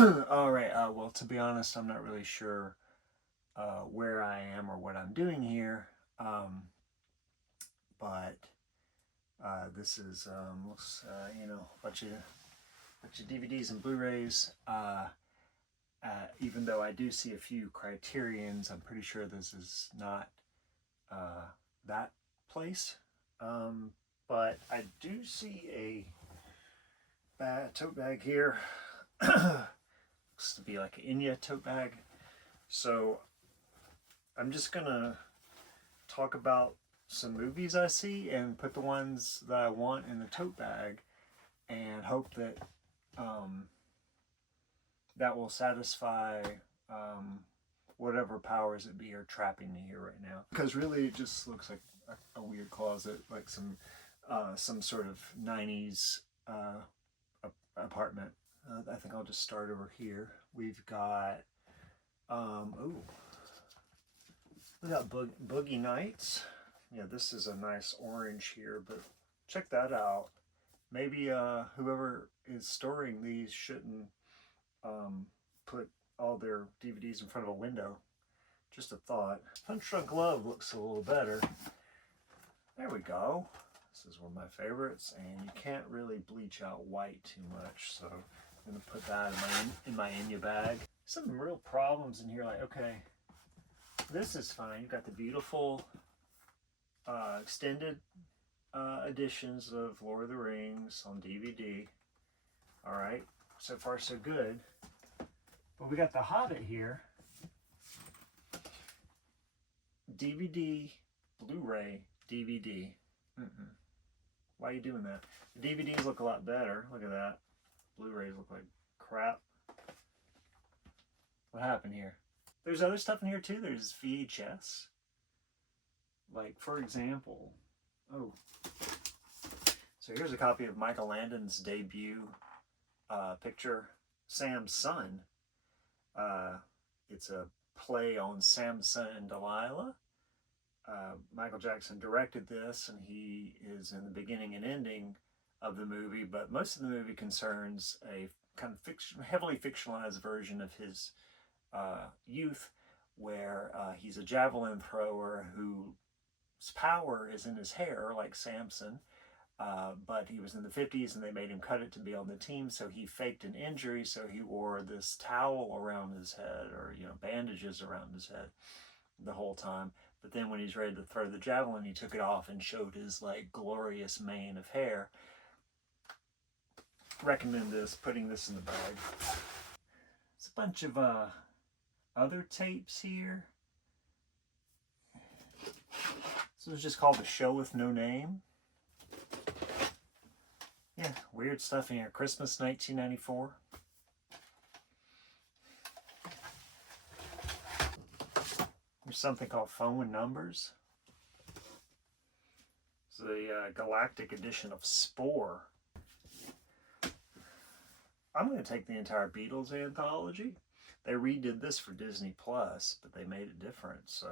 Alright, well, to be honest, I'm not really sure where I am or what I'm doing here, but this is, a bunch of DVDs and Blu-rays. Even though I do see a few Criterions, I'm pretty sure this is not that place. But I do see a tote bag here. Looks to be like an Enya tote bag. So I'm just gonna talk about some movies I see and put the ones that I want in the tote bag and hope that that will satisfy whatever powers it be are trapping me here right now. Because really it just looks like a weird closet, like some sort of 90s apartment. I think I'll just start over here. We've got, we got Boogie Nights. Yeah, this is a nice orange here, but check that out. Maybe whoever is storing these shouldn't put all their DVDs in front of a window. Just a thought. Punch Drunk Love looks a little better. There we go. This is one of my favorites, and you can't really bleach out white too much, so I'm gonna put that in my Enya bag. Some real problems in here, like, okay, this is fine. You've got the beautiful extended editions of Lord of the Rings on DVD. All right, so far so good. But we got The Hobbit here. DVD, Blu-ray, DVD. Why are you doing that? The DVDs look a lot better. Look at that. Blu-rays look like crap. What happened here? There's other stuff in here too. There's VHS. Like, for example, so here's a copy of Michael Landon's debut picture, Sam's Son. It's a play on Samson and Delilah. Michael Jackson directed this, and he is in the beginning and ending of the movie, but most of the movie concerns a kind of heavily fictionalized version of his youth, where he's a javelin thrower whose power is in his hair, like Samson, but he was in the 50s and they made him cut it to be on the team, so he faked an injury, so he wore this towel around his head, or bandages around his head the whole time. But then when he's ready to throw the javelin, he took it off and showed his like glorious mane of hair. Recommend putting this in the bag. It's a bunch of other tapes here. This was just called The Show with No Name. Yeah, weird stuff in here. Christmas 1994. There's something called Phone and Numbers. It's the Galactic edition of Spore. I'm going to take the entire Beatles anthology. They redid this for Disney Plus, but they made it different, so.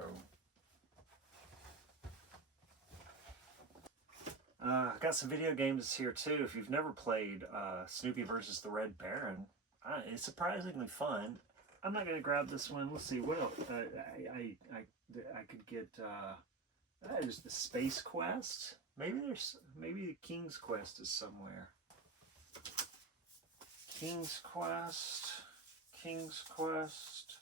I got some video games here too. If you've never played Snoopy versus the Red Baron, it's surprisingly fun. I'm not going to grab this one. Let's see. What else? I could get. There's the Space Quest. Maybe the King's Quest is somewhere. King's Quest. King's Quest.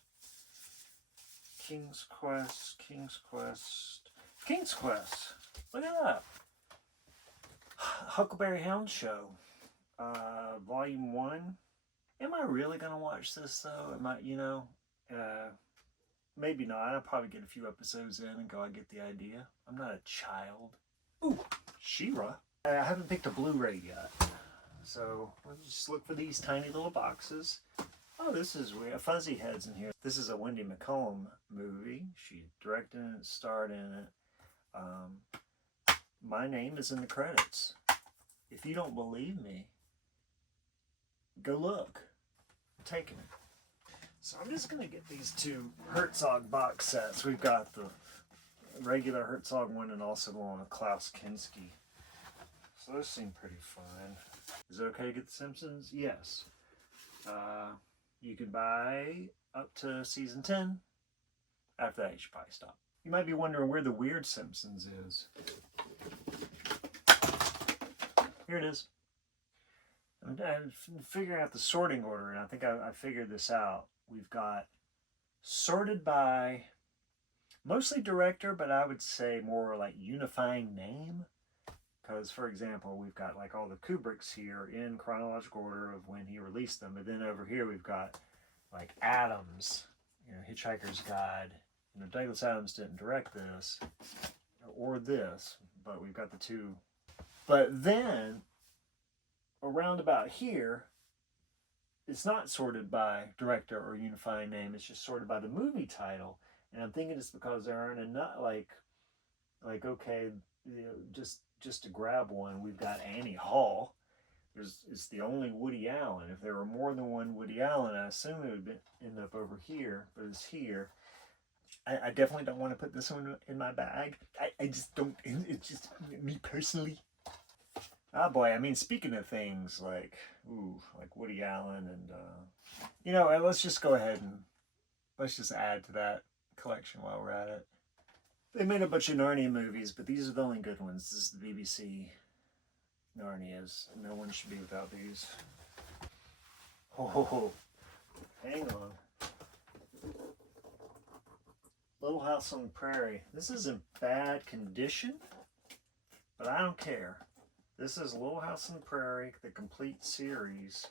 King's Quest. King's Quest. King's Quest. Look at that. Huckleberry Hound Show. Volume 1. Am I really going to watch this, though? Am I, maybe not. I'll probably get a few episodes in and go, I get the idea. I'm not a child. Ooh, She-Ra. I haven't picked a Blu-ray yet. So, let's just look for these tiny little boxes. Oh, this is weird. Fuzzy Head's in here. This is a Wendy McComb movie. She directed it, starred in it. My name is in the credits. If you don't believe me, go look. I'm taking it. So I'm just going to get these two Herzog box sets. We've got the regular Herzog one and also one with Klaus Kinski. So those seem pretty fun. Is it okay to get The Simpsons? Yes. You can buy up to season 10. After that, you should probably stop. You might be wondering where the Weird Simpsons is. Here it is. I'm figuring out the sorting order, and I think I figured this out. We've got sorted by mostly director, but I would say more like unifying name. Because, for example, we've got like all the Kubricks here in chronological order of when he released them. But then over here we've got like Adams, Hitchhiker's Guide. Douglas Adams didn't direct this or this, but we've got the two. But then around about here, it's not sorted by director or unifying name. It's just sorted by the movie title. And I'm thinking it's because there aren't enough, like okay, just to grab one, we've got Annie Hall. It's the only Woody Allen. If there were more than one Woody Allen, I assume it would end up over here, but it's here. I definitely don't want to put this one in my bag. I just don't, it's just me personally. Ah boy, I mean, speaking of things like Woody Allen and, let's just go ahead and let's just add to that collection while we're at it. They made a bunch of Narnia movies, but these are the only good ones. This is the BBC Narnias. No one should be without these. Oh, hang on. Little House on the Prairie. This is in bad condition, but I don't care. This is Little House on the Prairie, the complete series.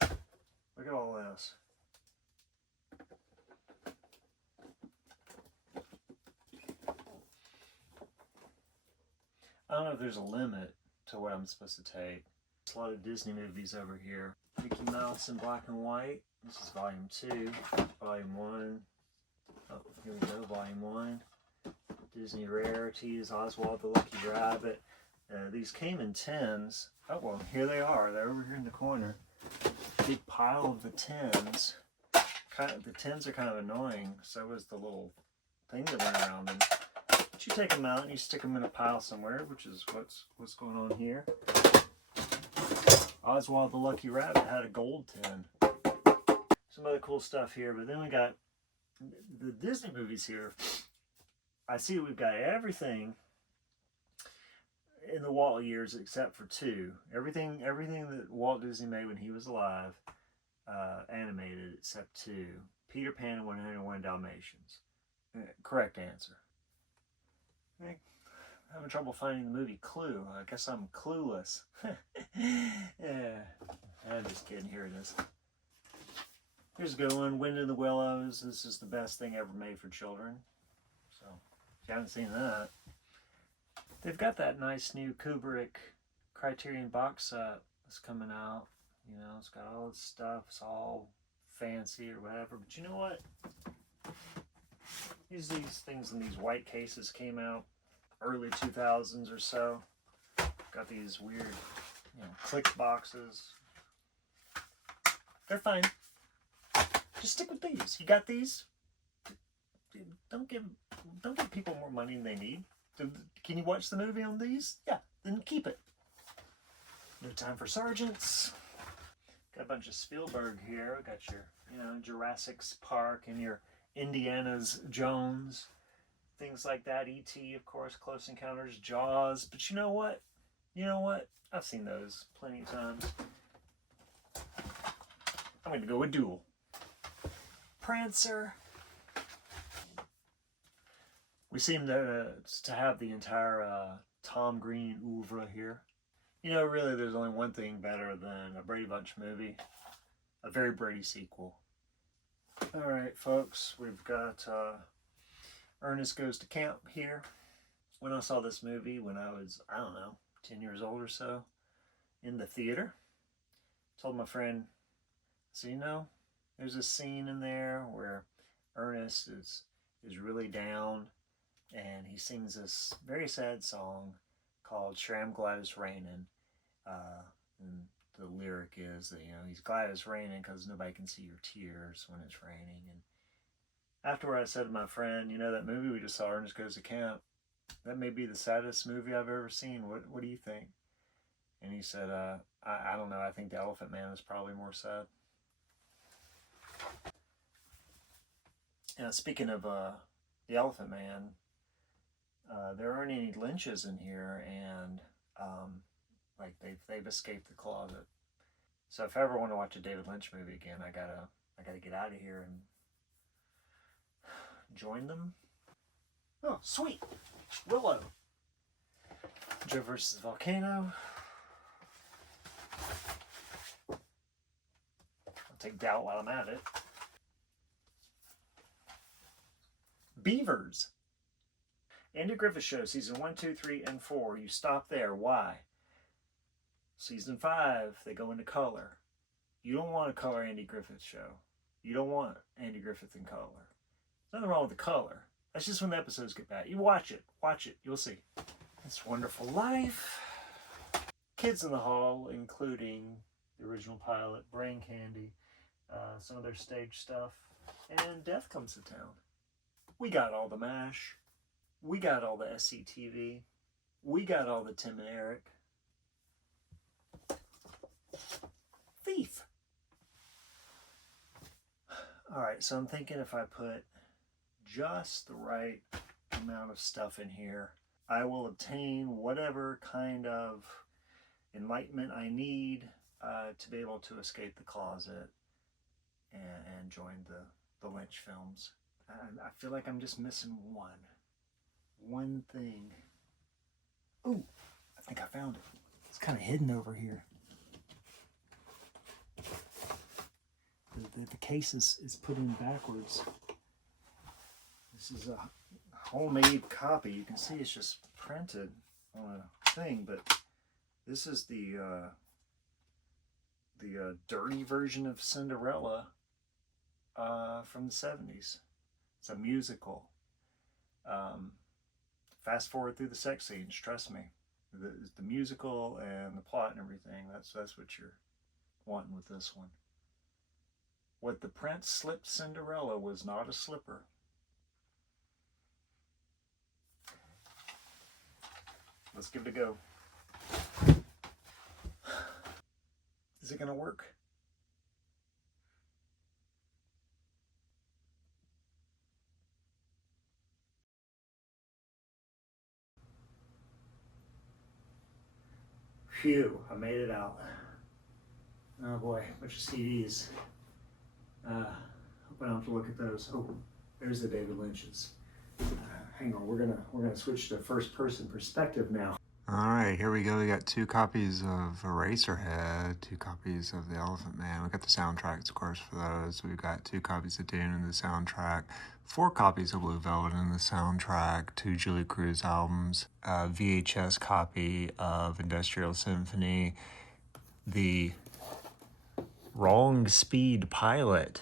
Look at all this. I don't know if there's a limit to what I'm supposed to take. There's a lot of Disney movies over here. Mickey Mouse in black and white. This is volume 2. Volume 1. Oh, here we go, volume 1. Disney Rarities, Oswald the Lucky Rabbit. These came in tins. Oh, well, here they are. They're over here in the corner. Big pile of the tins. The tins are kind of annoying. So is the little thing that went around them. But you take them out and you stick them in a pile somewhere, which is what's going on here. Oswald the Lucky Rabbit had a gold tin. Some other cool stuff here, but then we got the Disney movies here. I see we've got everything in the Walt years except for 2. Everything that Walt Disney made when he was alive, animated except 2. Peter Pan and 101 Dalmatians. Correct answer. I'm having trouble finding the movie Clue. I guess I'm clueless. Yeah, I'm just kidding. Here it is. Here's a good one. Wind in the Willows. This is the best thing ever made for children. So, if you haven't seen that. They've got that nice new Kubrick Criterion box set that's coming out. It's got all this stuff. It's all fancy or whatever. But you know what? These things in these white cases came out early 2000s or so. Got these weird, click boxes. They're fine. Just stick with these. You got these? Don't give people more money than they need. Can you watch the movie on these? Yeah, then keep it. No Time for Sergeants. Got a bunch of Spielberg here. Got your, Jurassic Park and your Indiana's Jones. Things like that. E.T., of course, Close Encounters, Jaws. But you know what? I've seen those plenty of times. I'm going to go with Duel. Prancer. We seem to have the entire Tom Green oeuvre here. Really, there's only one thing better than a Brady Bunch movie. A very Brady sequel. All right, folks, we've got Ernest Goes to Camp here. When I saw this movie when I was, 10 years old or so, in the theater, told my friend, so there's a scene in there where Ernest is really down, and he sings this very sad song called Sure I'm Glad It's Raining. And the lyric is that, he's glad it's raining because nobody can see your tears when it's raining. And afterward I said to my friend, that movie we just saw, Ernest Goes to Camp, that may be the saddest movie I've ever seen. What do you think? And he said, I don't know. I think The Elephant Man is probably more sad. Speaking of the Elephant Man, there aren't any Lynches in here, and like they've escaped the closet. So if I ever want to watch a David Lynch movie again, I gotta get out of here and join them. Oh, sweet! Willow. Joe versus Volcano. I'll take Doubt while I'm at it. Beavers. Andy Griffith Show, season 1, 2, 3, and 4. You stop there. Why? Season 5, they go into color. You don't want a color Andy Griffith show. You don't want Andy Griffith in color. There's nothing wrong with the color. That's just when the episodes get bad. You watch it. Watch it. You'll see. It's Wonderful Life. Kids in the Hall, including the original pilot, Brain Candy, some of their stage stuff, and Death Comes to Town. We got all the MASH. We got all the SCTV. We got all the Tim and Eric. Thief. All right, so I'm thinking if I put just the right amount of stuff in here, I will obtain whatever kind of enlightenment I need to be able to escape the closet and join the Lynch films. I feel like I'm just missing one thing. Ooh, I think I found it. It's kind of hidden over here. The case is put in backwards. This is a homemade copy. You can see it's just printed on a thing, but this is the dirty version of Cinderella from the 70s. It's a musical. Fast forward through the sex scenes, trust me. The musical and the plot and everything, that's what you're wanting with this one. What the prince slipped Cinderella was not a slipper. Let's give it a go. Is it gonna work? Phew, I made it out. Oh boy, a bunch of CDs. Hope I don't have to look at those. Oh, there's the David Lynch's. Hang on, we're gonna switch to first person perspective now. All right, here we go. We got 2 copies of Eraserhead, 2 copies of The Elephant Man. We got the soundtracks, of course, for those. We've got 2 copies of Dune in the soundtrack, 4 copies of Blue Velvet in the soundtrack, 2 Julie Cruz albums, a VHS copy of Industrial Symphony, the Wrong Speed pilot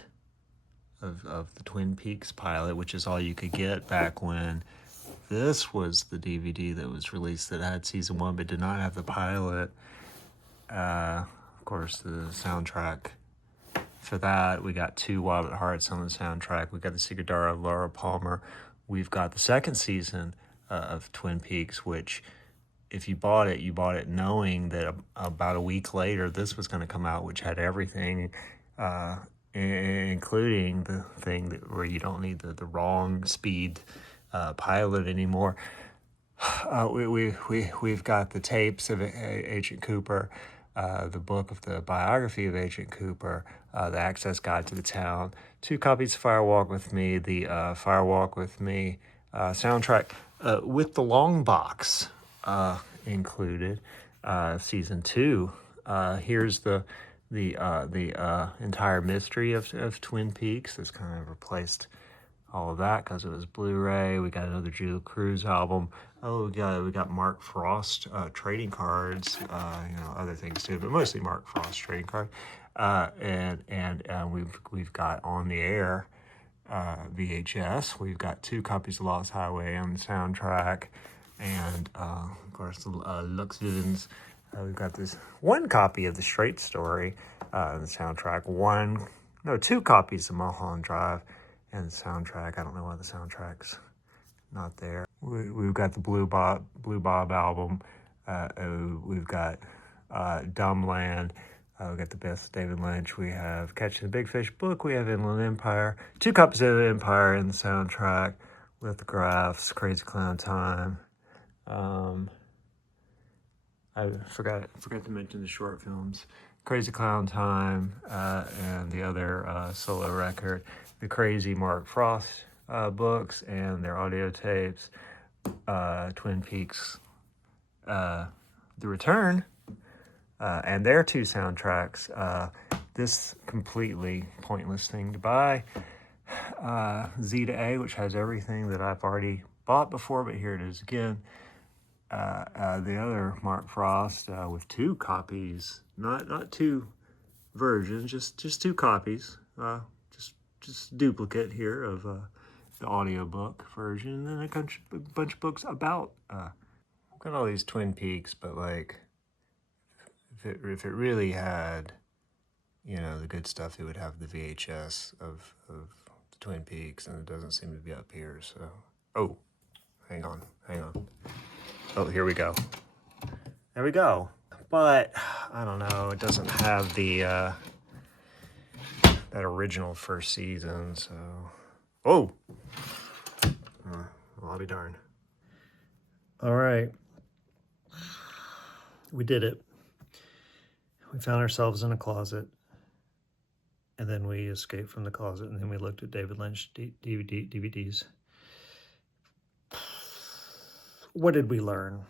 of the Twin Peaks pilot, which is all you could get back when this was the DVD that was released that had season 1 but did not have the pilot. Of course, the soundtrack for that, we got 2 Wild at Hearts on the soundtrack. We got The Secret Diary of Laura Palmer. We've got the 2nd season of Twin Peaks, which if you bought it knowing that about a week later this was going to come out, which had everything, including the thing where you don't need the wrong speed pilot anymore. We've got the tapes of Agent Cooper, the book of the biography of Agent Cooper, the Access Guide to the Town, 2 copies of Fire Walk with Me, the Fire Walk with Me soundtrack with the long box included, season 2. Here's the entire mystery of Twin Peaks. This kind of replaced all of that because it was Blu-ray. We got another Julie Cruz album. Oh, yeah, we got Mark Frost trading cards, other things too, but mostly Mark Frost trading card. And we've got On the Air VHS. We've got 2 copies of Lost Highway on the soundtrack, and of course Lux Vivens. We've got this 1 copy of The Straight Story on the soundtrack. 2 copies of Mulholland Drive and the soundtrack. I don't know why the soundtrack's not there. We've got the Blue Bob album. We've got Dumbland. We got the best David Lynch. We have Catching the Big Fish book. We have Inland Empire. 2 copies of Empire in the soundtrack. Lithographs, Crazy Clown Time. I forgot to mention the short films. Crazy Clown Time and the other solo record. The Crazy Mark Frost books and their audio tapes. Twin Peaks, The Return, and their 2 soundtracks. This completely pointless thing to buy. Z to A, which has everything that I've already bought before, but here it is again. The other Mark Frost with 2 copies, not 2 versions, just 2 copies. Just duplicate here of the audiobook version, and then a bunch of books about. Got all these Twin Peaks, but like, if it really had, the good stuff, it would have the VHS of the Twin Peaks, and it doesn't seem to be up here. So, oh, hang on. Oh, here we go. There we go. But I don't know. It doesn't have the that original first season. So, oh, well, I'll be darned. All right, we did it. We found ourselves in a closet, and then we escaped from the closet, and then we looked at David Lynch DVDs. What did we learn?